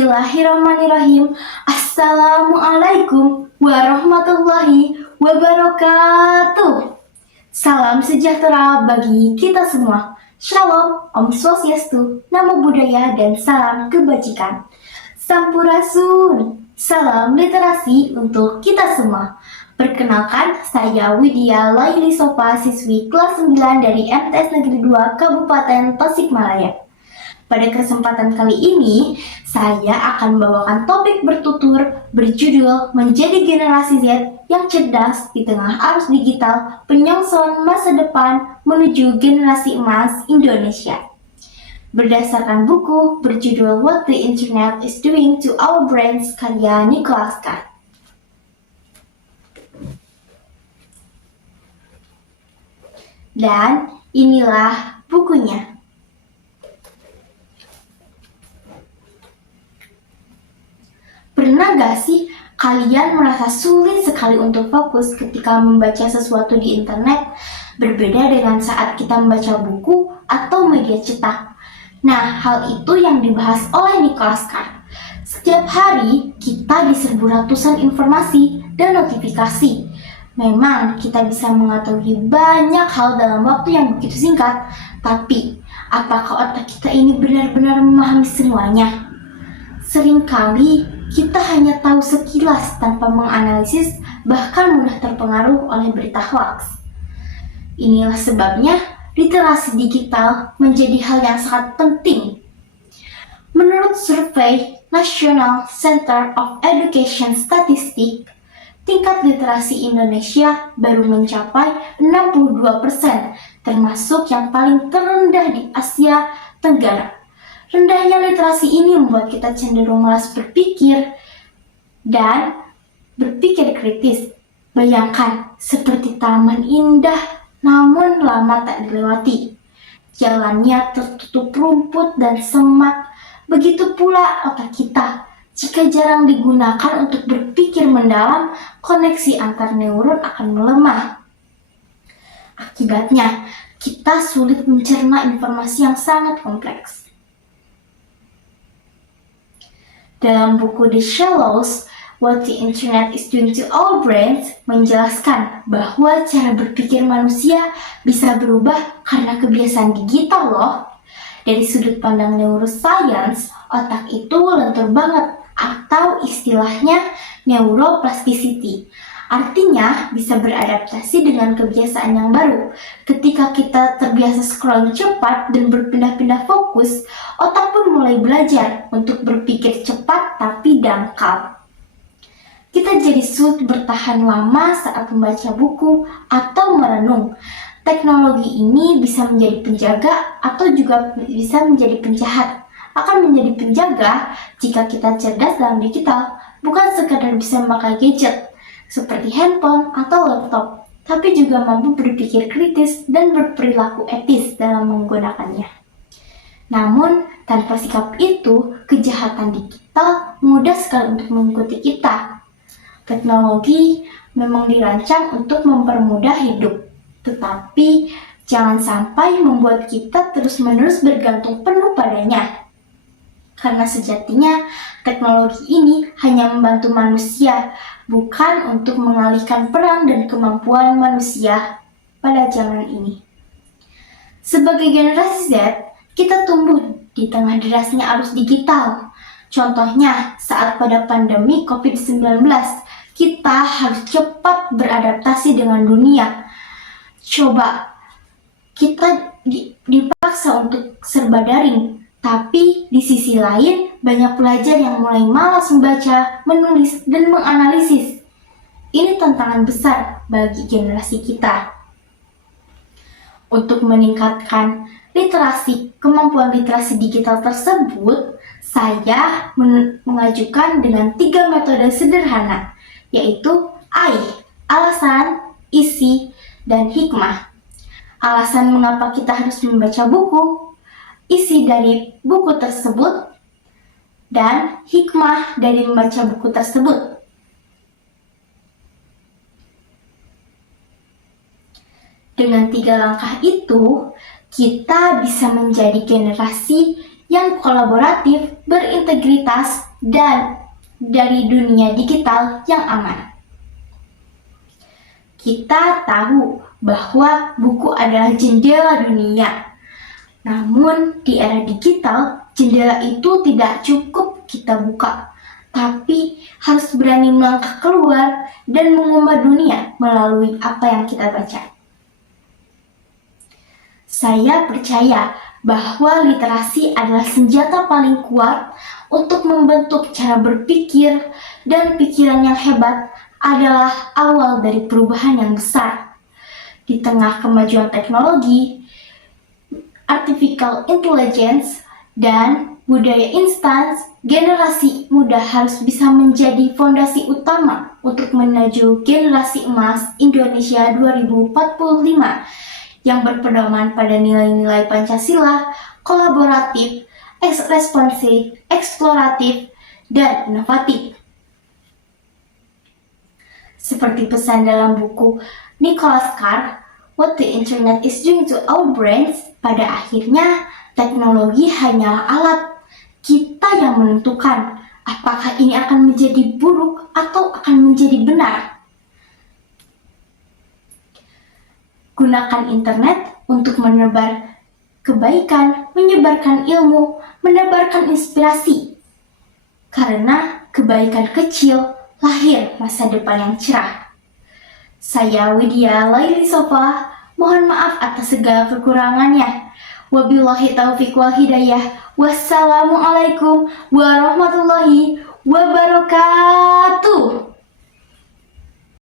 Bismillahirrahmanirrahim. Assalamualaikum warahmatullahi wabarakatuh. Salam sejahtera bagi kita semua. Shalom, Om Swastiastu, Namo Buddhaya, dan salam kebajikan. Sampurasun, salam literasi untuk kita semua. Perkenalkan, saya Widya Laili Sopa, siswi kelas 9 dari MTS Negeri 2 Kabupaten Tasikmalaya. Pada kesempatan kali ini, saya akan membawakan topik bertutur berjudul Menjadi Generasi Z yang cerdas di tengah arus digital penyongsong masa depan menuju generasi emas Indonesia. Berdasarkan buku berjudul What the Internet is Doing to Our Brains karya Nicholas Carr. Dan inilah bukunya. Pernah gak sih kalian merasa sulit sekali untuk fokus ketika membaca sesuatu di internet, berbeda dengan saat kita membaca buku atau media cetak? Nah, hal itu yang dibahas oleh Nicholas Carr. Setiap hari kita diserbu ratusan informasi dan notifikasi. Memang kita bisa mengetahui banyak hal dalam waktu yang begitu singkat, tapi apakah otak kita ini benar-benar memahami semuanya? Seringkali kita hanya tahu sekilas tanpa menganalisis, bahkan mudah terpengaruh oleh berita hoax. Inilah sebabnya literasi digital menjadi hal yang sangat penting. Menurut survei National Center of Education Statistics, tingkat literasi Indonesia baru mencapai 62%, termasuk yang paling terendah di Asia Tenggara. Rendahnya literasi ini membuat kita cenderung malas berpikir dan berpikir kritis. Bayangkan seperti taman indah namun lama tak dilewati. Jalannya tertutup rumput dan semak. Begitu pula otak kita. Jika jarang digunakan untuk berpikir mendalam, koneksi antar neuron akan melemah. Akibatnya, kita sulit mencerna informasi yang sangat kompleks. Dalam buku The Shallows, What the Internet is Doing to Our Brains menjelaskan bahwa cara berpikir manusia bisa berubah karena kebiasaan digital loh. Dari sudut pandang neuroscience, otak itu lentur banget atau istilahnya neuroplasticity. Artinya bisa beradaptasi dengan kebiasaan yang baru. Ketika kita terbiasa scroll cepat dan berpindah-pindah fokus, otak pun mulai belajar untuk berpikir cepat tapi dangkal. Kita jadi sulit bertahan lama saat membaca buku atau merenung. Teknologi ini bisa menjadi penjaga atau juga bisa menjadi penjahat. Akan menjadi penjaga jika kita cerdas dalam digital, bukan sekadar bisa memakai gadget seperti handphone atau laptop, tapi juga mampu berpikir kritis dan berperilaku etis dalam menggunakannya. Namun, tanpa sikap itu, kejahatan digital mudah sekali untuk mengikuti kita. Teknologi memang dirancang untuk mempermudah hidup, tetapi jangan sampai membuat kita terus-menerus bergantung penuh padanya. Karena sejatinya, teknologi ini hanya membantu manusia, bukan untuk mengalihkan peran dan kemampuan manusia pada zaman ini. Sebagai generasi Z, kita tumbuh di tengah derasnya arus digital. Contohnya, saat pada pandemi COVID-19, kita harus cepat beradaptasi dengan dunia. Coba, kita dipaksa untuk serba daring. Tapi di sisi lain, banyak pelajar yang mulai malas membaca, menulis, dan menganalisis. Ini tantangan besar bagi generasi kita. Untuk meningkatkan kemampuan literasi digital tersebut, saya mengajukan dengan 3 metode sederhana, yaitu AI, alasan, isi, dan hikmah. Alasan mengapa kita harus membaca buku, isi dari buku tersebut, dan hikmah dari membaca buku tersebut. Dengan 3 langkah itu, kita bisa menjadi generasi yang kolaboratif, berintegritas, dan dari dunia digital yang aman. Kita tahu bahwa buku adalah jendela dunia. Namun di era digital, jendela itu tidak cukup kita buka, tapi harus berani melangkah keluar dan mengubah dunia melalui apa yang kita baca. Saya percaya bahwa literasi adalah senjata paling kuat untuk membentuk cara berpikir, dan pikiran yang hebat adalah awal dari perubahan yang besar. Di tengah kemajuan teknologi, artificial intelligence, dan budaya instan, generasi muda harus bisa menjadi fondasi utama untuk menuju generasi emas Indonesia 2045 yang berpedoman pada nilai-nilai Pancasila, kolaboratif, responsif, eksploratif, dan inovatif. Seperti pesan dalam buku Nicholas Carr, What the Internet is Doing to Our Brains, pada akhirnya teknologi hanyalah alat. Kita yang menentukan apakah ini akan menjadi buruk atau akan menjadi benar. Gunakan internet untuk menebar kebaikan, menyebarkan ilmu, menebarkan inspirasi. Karena kebaikan kecil lahir masa depan yang cerah. Saya Widya Laili Sofa, mohon maaf atas segala kekurangannya. Wabillahi taufiq wal hidayah. Wassalamualaikum warahmatullahi wabarakatuh.